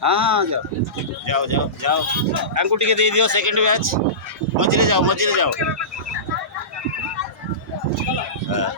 हाँ जाओ जाओ जाओ जाओ अंगूठी के दे दियो सेकंड मैच मझले जाओ हाँ।